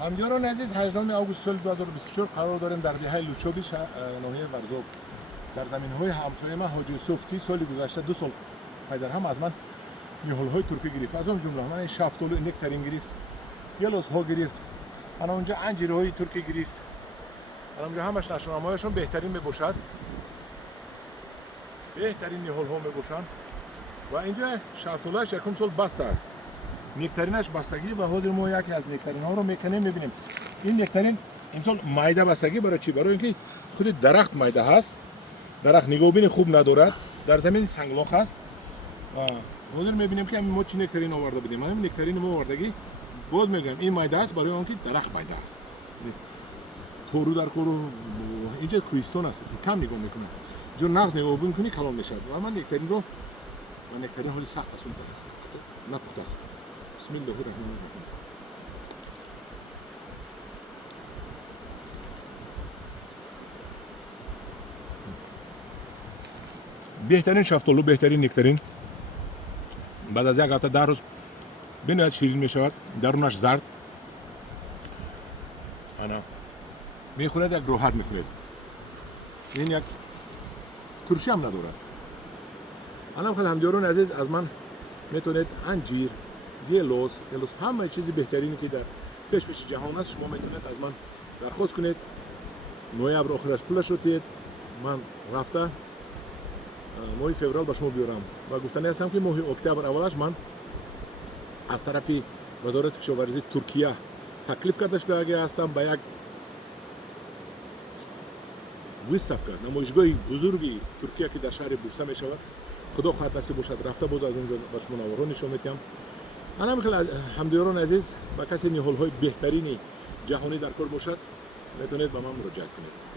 همدیاران عزیز 18 آگوست سال 2024 قرار داریم در دهه لوچوبیش ناحیه ورزوب در زمین‌های همسایه ما حاجی یوسف که سال گذشته 2 سال پیدر هم از من نیهول‌های ترکی گرفت از اون جمله من این شفتالو نکترین گرفت یلوس‌ها گرفت انا اونجا انجیرهای ترکی گرفت انا اونجا همش نشونامه‌هاشون بهترین میباشد بهترین نیهول‌ها میباشن و اینجا شفتالوش یکم سال بسته است نکترینش بستگی و حاضر ما یکی از نکترین ها رو میکنیم میبینیم این نکترین امسال مایده بستگی برای چی؟ برای اینکه خود درخت مایده هست درخت نگاهبین خوب ندارد در زمین سنگلاخ هست حاضر میبینیم که ما چی نکترین آورده بدیم من نکترین ما آوردگی باز میگم این مایده است برای آنکه درخت مایده است کورو در کورو اینجا کوهستان است کم نگاه میکنیم جو نغز نگاه بکنی کلان میشد و من نکترین رو و نکترین حالی سخت است نپخته است بسم الله الرحمن الرحیم بهترین شفتالو بهترین نکترین بعد از یک هفته 10 روز بنهایت شیرین می شود درونش زرد انا میخورد یک راحت میکنید این یک ترشی هم ندارد انا خیلی همدیاران عزیز از من میتونید انجیر گلوس همه چیزی بهترینی که در پیش جهان است شما میتونید از من درخواست کنید نویبر آخرش پولش رو تید من رفته ماه فوریه به شما بیارم و گفتنی هستم که ماه اکتبر اولش من از طرف وزارت کشاورزی ترکیه تکلیف کرده شده اگه هستم به یک ویستافکا نمایشگاه بزرگی ترکیه که در شهر بورسا می شود خدا خواهد نصیب باشد رفته باز از اونجا به شما نوارها نشون میدم انا خیلی همدیاران عزیز با کسی نیهول‌های بهترینی جهانی در کار باشد میتونید به من مراجعه کنید